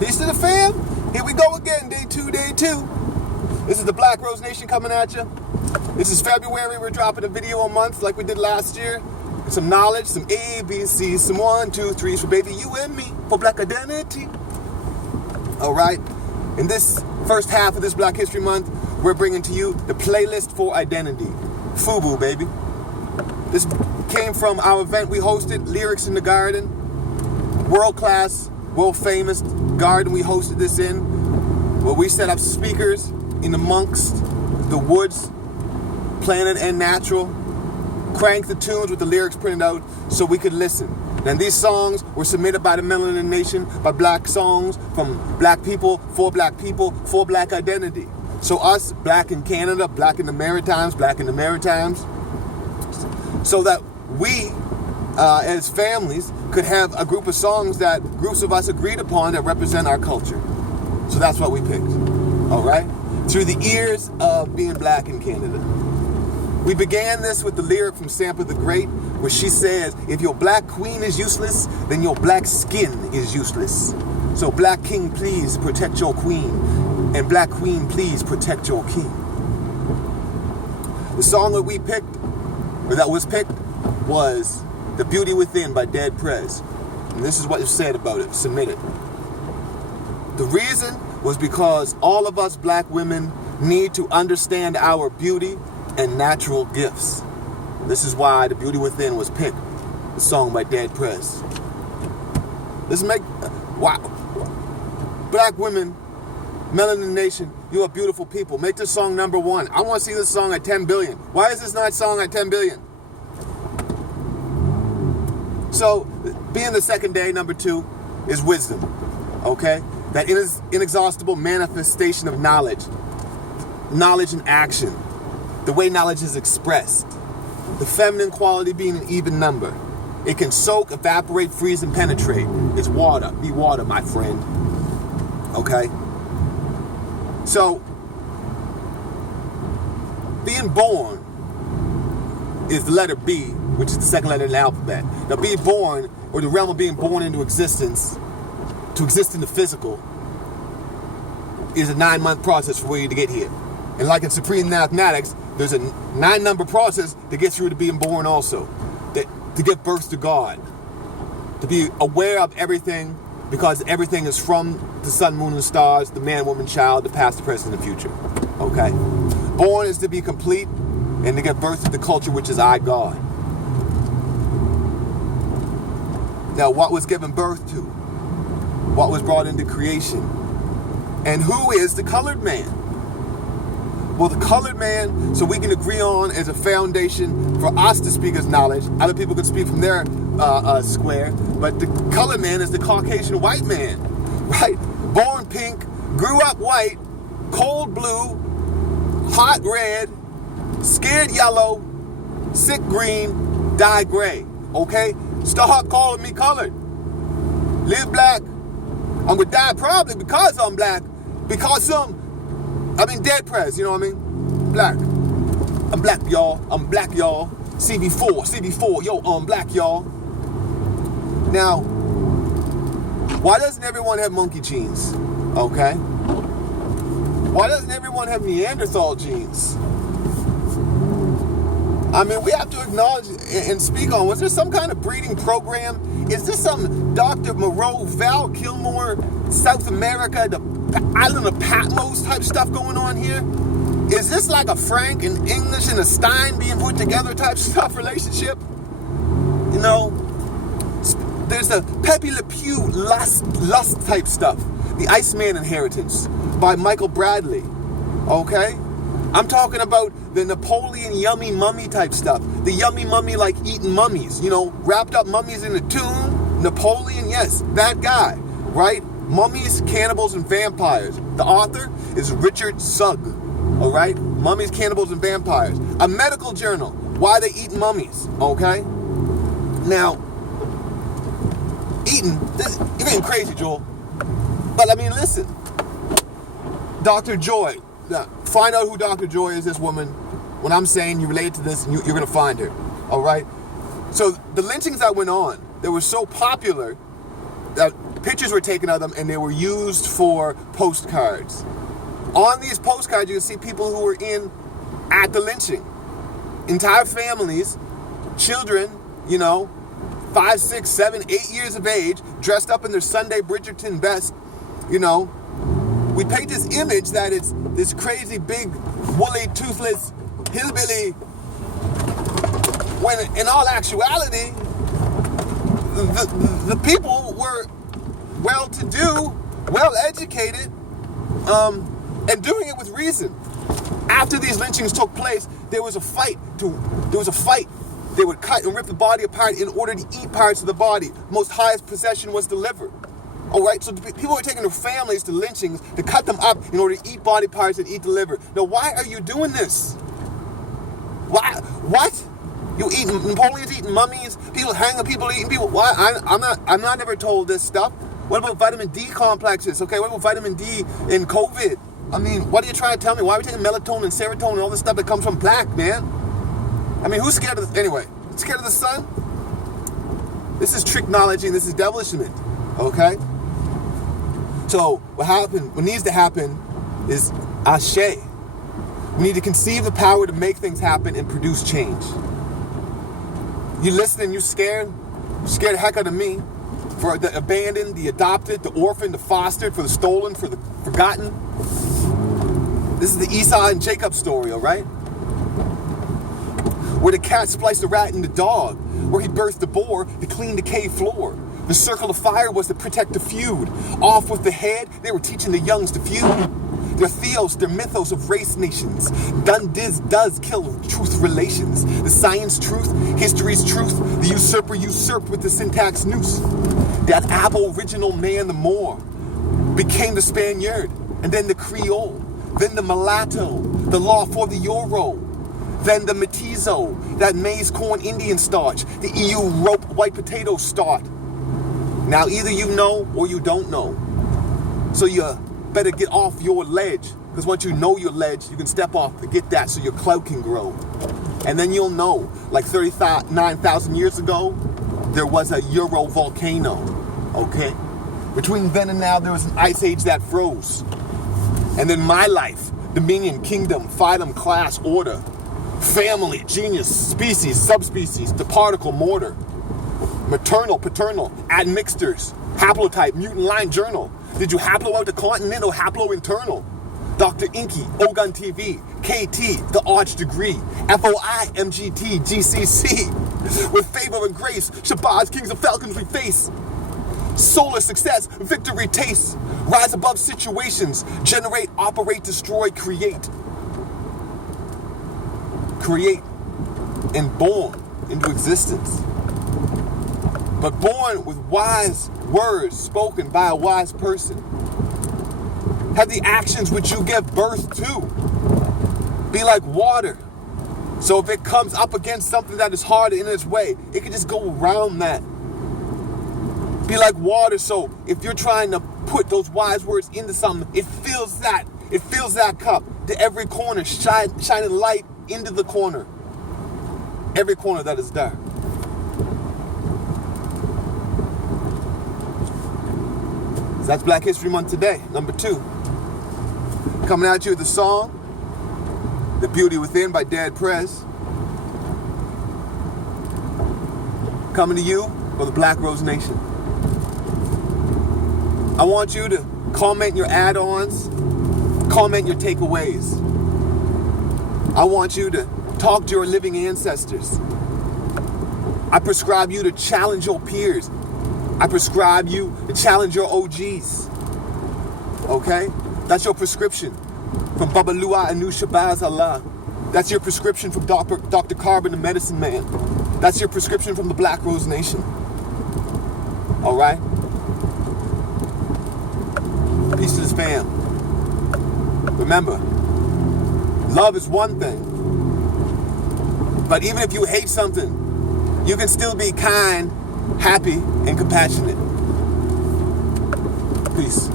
Peace to the fam. Here we go again, day two. This is the Black Rose Nation coming at you. This is February. We're dropping a video a month like we did last year. Some knowledge, some A, B, C, some 1, 2, 3s for baby you and me, for black identity. All right. In this first half of this Black History Month, we're bringing to you the playlist for identity. FUBU, baby. This came from our event we hosted, Lyrics in the Garden. World-class, world-famous garden we hosted this in, where we set up speakers in amongst the woods, planted and natural, cranked the tunes with the lyrics printed out so we could listen. And these songs were submitted by the Melanin Nation, by black songs from black people, for black identity. So us, black in Canada, black in the Maritimes, so that we, as families, could have a group of songs that groups of us agreed upon that represent our culture. So that's what we picked, all right? Through the ears of being black in Canada. We began this with the lyric from Sampa the Great, where she says, if your black queen is useless, then your black skin is useless. So black king, please protect your queen, and black queen, please protect your king. The song that we picked, or that was picked, was The Beauty Within by Dead Prez. And this is what it said about it, submitted. The reason was because all of us black women need to understand our beauty and natural gifts. This is why The Beauty Within was picked, the song by Dead Prez. Wow. Black women, Melanin Nation, you are beautiful people. Make this song number 1. I want to see this song at 10 billion. Why is this not song at 10 billion? So, being the second day, number 2, is wisdom, okay? That inexhaustible manifestation of knowledge in action, the way knowledge is expressed, the feminine quality being an even number. It can soak, evaporate, freeze, and penetrate. It's water. Be water, my friend, okay? So, being born is the letter B, which is the second letter in the alphabet. Now, being born, or the realm of being born into existence, to exist in the physical, is a 9-month process for you to get here. And like in supreme mathematics, there's a 9-number process to get through to being born also. To give birth to God. To be aware of everything, because everything is from the sun, moon, and stars, the man, woman, child, the past, the present, and the future. Okay? Born is to be complete and to give birth to the culture which is I, God. Now, what was given birth to? What was brought into creation? And who is the colored man? Well, the colored man, so we can agree on as a foundation for us to speak as knowledge. Other people can speak from their square. But the colored man is the Caucasian white man, right? Born pink, grew up white, cold blue, hot red, scared yellow, sick green, die gray, okay? Stop calling me colored. Live black. I'm gonna die probably because I'm black. Because Dead Prez, you know what I mean? Black. I'm black, y'all. CV4, yo, I'm black, y'all. Now, why doesn't everyone have monkey genes? Okay? Why doesn't everyone have Neanderthal genes? I mean, we have to acknowledge and speak on, was there some kind of breeding program? Is this some Dr. Moreau, Val Kilmer, South America, the island of Patmos type stuff going on here? Is this like a Frank and English and a Stein being put together type stuff relationship? You know, there's a Pepe Le Pew lust type stuff. The Iceman Inheritance by Michael Bradley. Okay? I'm talking about the Napoleon yummy mummy type stuff. The yummy mummy like eating mummies, you know, wrapped up mummies in a tomb. Napoleon, yes, that guy, right? Mummies, Cannibals, and Vampires. The author is Richard Sugg, all right? Mummies, Cannibals, and Vampires. A medical journal. Why they eat mummies, okay? Now, you're getting crazy, Joel. But I mean, listen. Dr. Joy. Find out who Dr. Joy is, this woman. When I'm saying you relate to this, you're going to find her, all right? So the lynchings that went on, they were so popular that Pictures were taken of them and they were used for postcards. On these postcards, you can see people who were at the lynching. Entire families, children, 5, 6, 7, 8 years of age, dressed up in their Sunday Bridgerton best, We paint this image that it's this crazy, big, woolly, toothless hillbilly, when in all actuality, the people were well-to-do, well-educated, and doing it with reason. After these lynchings took place, there was a fight. They would cut and rip the body apart in order to eat parts of the body. Most highest possession was the liver. All right, so people were taking their families to lynchings to cut them up in order to eat body parts and eat the liver. Now, why are you doing this? Why? What? Napoleon's eating mummies. People hanging people, eating people. Why? I'm not ever told this stuff. What about vitamin D complexes? Okay, what about vitamin D in COVID? I mean, what are you trying to tell me? Why are we taking melatonin and serotonin and all this stuff that comes from black, man? I mean, who's scared of this? Anyway, scared of the sun? This is tricknology and this is devilishment, okay? So what needs to happen is ashe. We need to conceive the power to make things happen and produce change. You listening, you scared? You scared the heck out of me for the abandoned, the adopted, the orphaned, the fostered, for the stolen, for the forgotten. This is the Esau and Jacob story, all right? Where the cat spliced the rat and the dog, where he birthed the boar to clean the cave floor. The circle of fire was to protect the feud. Off with the head, they were teaching the youngs to feud. Their theos, their mythos of race nations. Done does kill truth relations. The science truth, history's truth. The usurper usurped with the syntax noose. That aboriginal man, the Moor, became the Spaniard, and then the Creole, then the mulatto, the law for the euro, then the mestizo, that maize corn Indian starch, the EU rope white potato start. Now either you know or you don't know. So you better get off your ledge, because once you know your ledge, you can step off to get that so your clout can grow. And then you'll know, like 39,000 years ago, there was a Euro volcano, okay? Between then and now, there was an ice age that froze. And then my life, dominion, kingdom, fightum, class, order, family, genius, species, subspecies, the particle, mortar, maternal, paternal, admixtures, haplotype, mutant line journal. Did you haplo out the continent or haplo internal? Dr. Inky, Ogun TV, KT, the arch degree, FOI, MGT, GCC. With favor and grace, Shabazz, kings of falcons we face. Solar success, victory taste. Rise above situations, generate, operate, destroy, create. Create and born into existence. But born with wise words spoken by a wise person. Have the actions which you give birth to be like water. So if it comes up against something that is hard in its way, it can just go around that. Be like water, so if you're trying to put those wise words into something, it fills that cup to every corner, shining light into the corner. Every corner that is dark. So that's Black History Month today, number 2. Coming at you with the song, The Beauty Within by Prez. Coming to you for the Black Rose Nation. I want you to comment your add-ons, comment your takeaways. I want you to talk to your living ancestors. I prescribe you to challenge your peers. I prescribe you to challenge your OGs. Okay? That's your prescription from Baba Lua Anu Shabazz Allah. That's your prescription from Dr. Carbon, the medicine man. That's your prescription from the Black Rose Nation. All right? Peace to this fam. Remember, love is one thing. But even if you hate something, you can still be kind, happy, and compassionate. Peace.